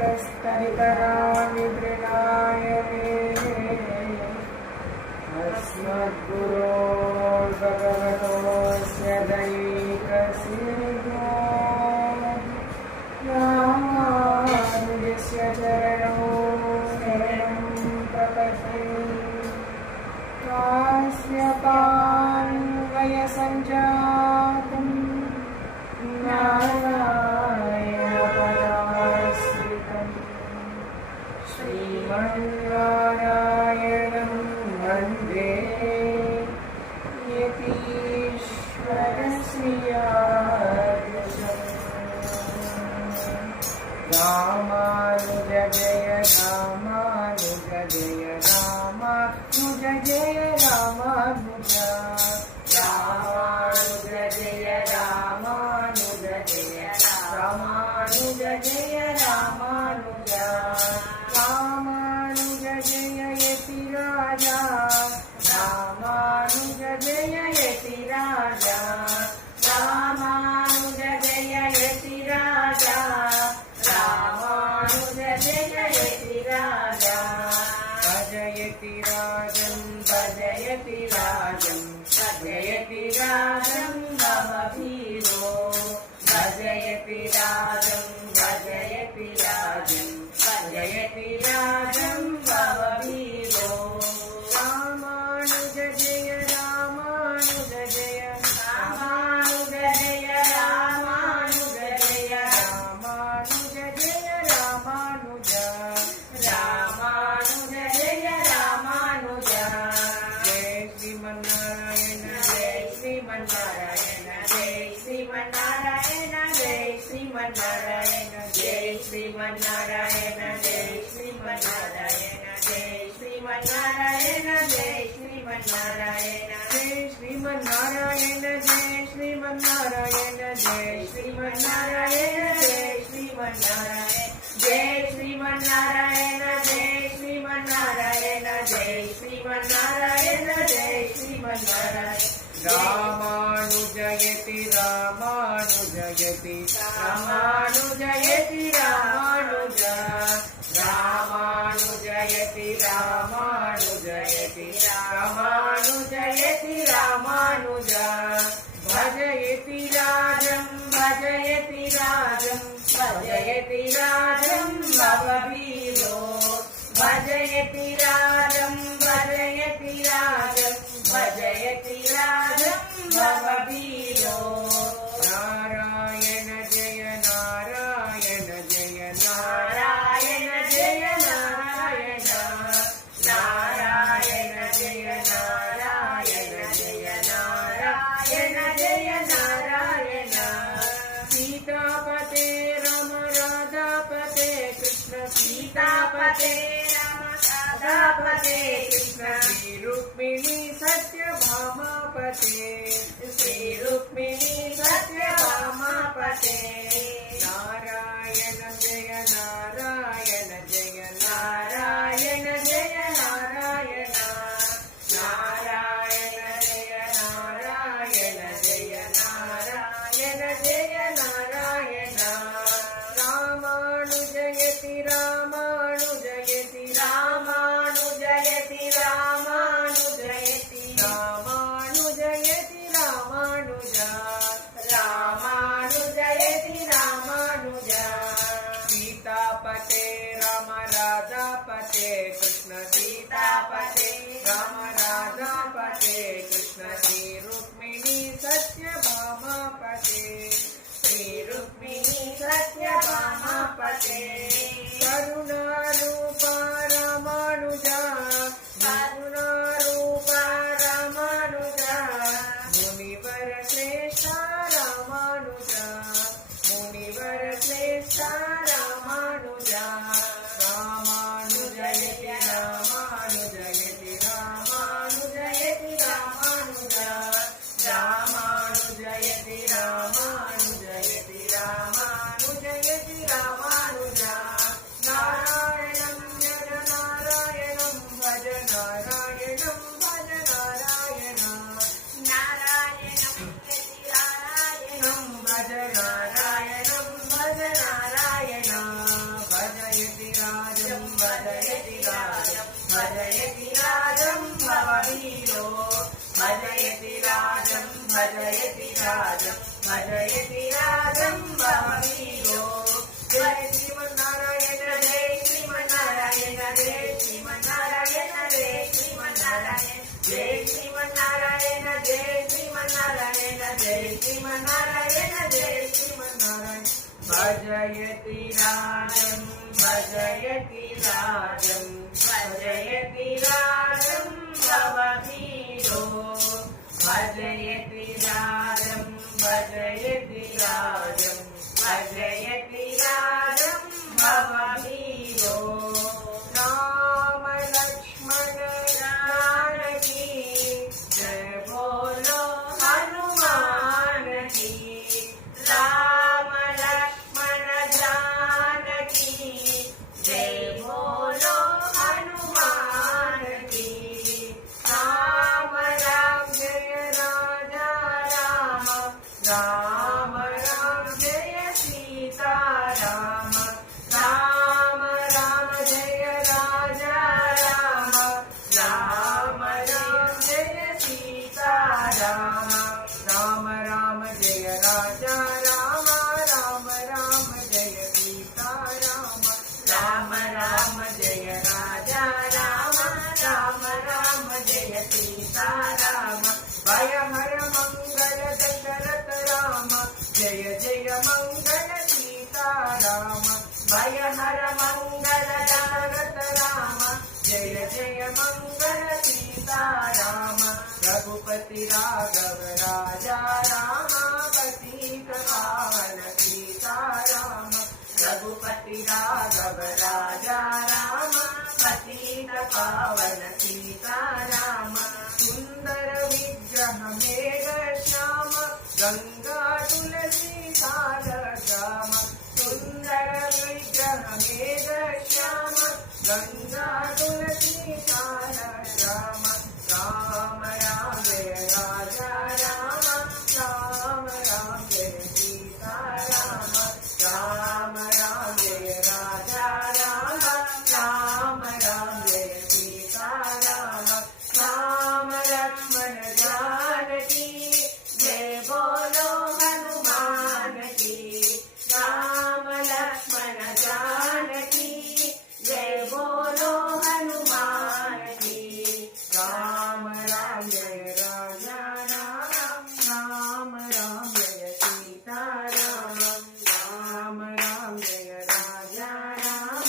तस्तरितराणि गृणाय मे अस्मद्गुरो भगवतोऽस्य दैकसिंहो रामानुजस्य चरणौ शरणं प्रपद्ये कास्यपान्वयसञ्जातं नारायणपदाश्रितं श्रीमन्नारायणं वन्दे यतीश्वरश्रियार्जुनं रामानुज जय रामानुज जय रामानुज जय रामानुज रामानुज जय रामानुज जय रामानुज जय रामानुज रामानुज जय यति राजा रामानुज जय यति राजा रामानुज जय यति राजा रामानुज जय यति राजा भजयति राजं भजयति राजं भजयति राजं मम वीरो भजयति राजं भजयति राजं भजयति राजं मम वीरो रामानुज जय रामानुज जय रामानुज जय रामानुज जय रामानुज जय रामानुज रामानुज जय रामानुज जय श्रीमन्नारायण जय श्रीमन्नारायण जय श्रीमन्नारायण जय श्रीमन्नारायण जय श्रीमन्नारायण जय श्रीमन्नारायण जय श्रीमन्नारायण जय श्रीमन्नारायण जय श्रीमन्नारायण जय श्रीमन्नारायण जय श्रीमन्नारायण जय श्रीमन्नारायण जय श्रीमन्नारायण जय श्रीमन्नारायण जय श्रीमन्नारायण जय श्रीमन्नारायण रामानुजयति रामानुजयति रामानुजयति रामानुज रामानुजयति रामानुजयति रामानुजयति रामानुज भजयति राजं भजयति राजं भजयति राजं भववीरो भजयति राजं भजयति राजं भजयति राजं भववीरो नारायण जय नारायण जय नारायण जय नारायण नारायण जय नारायण जय नारायण जय नारायण सीतापते राम राधापते कृष्ण सीतापते राम राधापते कृष्ण श्री रुक्मिणी सत्यभामापते श्री रुक्मिणी सत्यभामापते नारायण जय नारायण जय नारायण जय नारायण नारायण जय नारायण जय नारायण जय नारायण रामानुजयति रामानुजयति रामानुजयति रामानुजयति रामानुजयति रामानुज रामानुजयति रामानुज सीतापते राम राधापते कृष्ण सीतापते राम राधापते कृष्ण श्री रुक्मिणी सत्यभामापते श्री रुक्मिणी सत्यभामापते करुणारूपा रामानुजा करुणारूपा रामानुजा मुनिवर श्रेष्ठा रामानुजा मुनिवर श्रेष्ठा रामानुजा भजयति राजं भववीरो भजयति राजं भजयति राजं भजयति राजं भववीरो जय श्रीमन्नारायण जय श्रीमन्नारायण जय श्रीमन्नारायण जय श्रीमन्नारायण जय श्रीमन्नारायण जय श्रीमन्नारायण जय श्रीमन्नारायण जय श्रीमन्नारायण भजयति राजं भजयति राजं भजयति राजं भववीरो भजयति राजं भजयति राजं भजयति राजं भववीरो राम लक्ष्मण जानकी जय बोलो हनुमान की राम लक्ष्मण जानकी जय बोलो हनुमान की राम राम जय राजा राम राम राम जय सीता राम राम राम जय राजा राम राम राम जय सीता राम राम राम जय राजा राम राम राम जय सीता राम राम राम जय राजा राम राम राम जय सीता राम भय हर मंगल दशरथ राम जय जय मंगल सीता राम भय हर मंगल दशरथ राम जय जय मंगल सीता राम रघुपति राघव राजा राम पतित पावन सीता राम रघुपति राघव राजा राम पतित पावन सीता राम सुंदर विग्रह मेघ श्याम गंगा तुलसी सारगाम सुंदर विग्रह मेघ श्याम गंगा तुलसी सारगाम राम राम जय राजा राम राम राम जय सीता राम राम राम जय राजा राम राम राम जय सीता राम राम लक्ष्मण जानकी जय बोलो हनुमान की राम लक्ष्मण जानकी जय बोलो हनुमान की राम राम जय राजा राम राम राम जय सीता राम राम राम जय राजा राम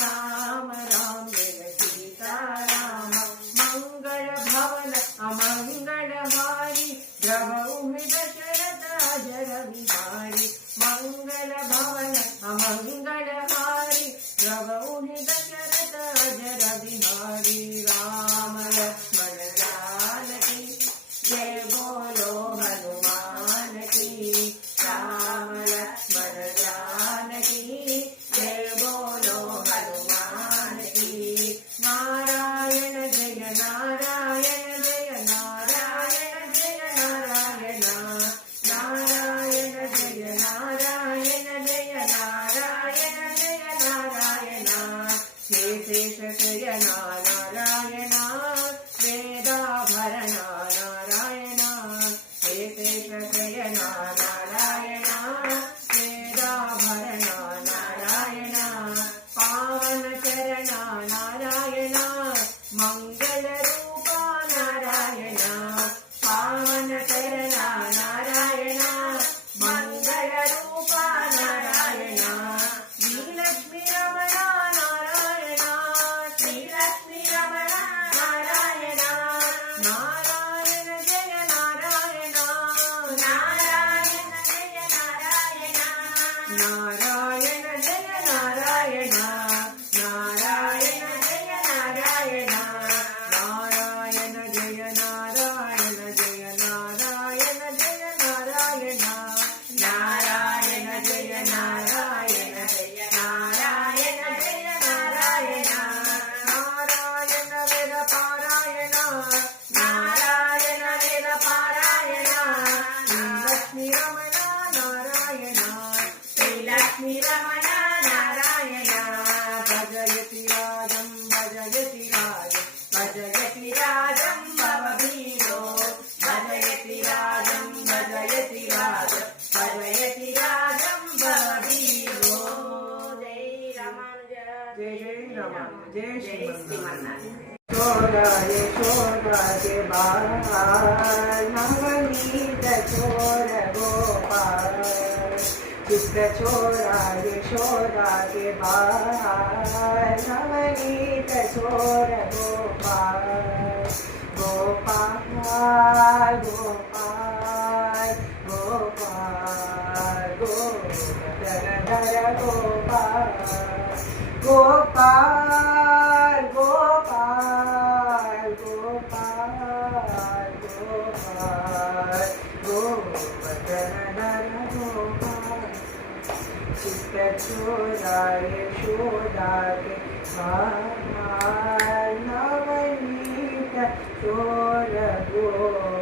राम राम जय सीता राम मंगल भवन अमंगल हारी द्रवहु दशरथ अजर बिहारी मंगल भवन अमंगल हारी द्रवहु दशरथ अजर बिहारी राम लक्ष्मण जानकी जय बोलो हनुमान की राम लक्ष्मण जानकी जय बोलो हनुमान की नारायण जय नारायण जय नारायण जय नारायण नारायण जय नारायण जय नारायण जय नारायण हे शेष शयन नारायण वेदाभरण नारायण हे शेष शयन नारायण वेदाभरण नारायण पावन चरण नारायण मंगल रूप नारायण पावन चरण नारायण मंगल रूप नारायण श्रीलक्ष्मी रमण नारायण श्रीलक्ष्मी रमण नारायण जय जय राम जय जय श्रीमन्नारायण। छोरा यशोदा के बाल नवनीत छोर गोपाल चित्र छोरा यशोदा के बाल नवनीत छोर गोपाल गोपाल गोपाल गोपाल गोधर गोपाल गोपाल गोपाल गोपाल गोपाल गोवर्धन गोपाल चित्त छोरा यशोदा के बाल नवनीत छोर गोपाल।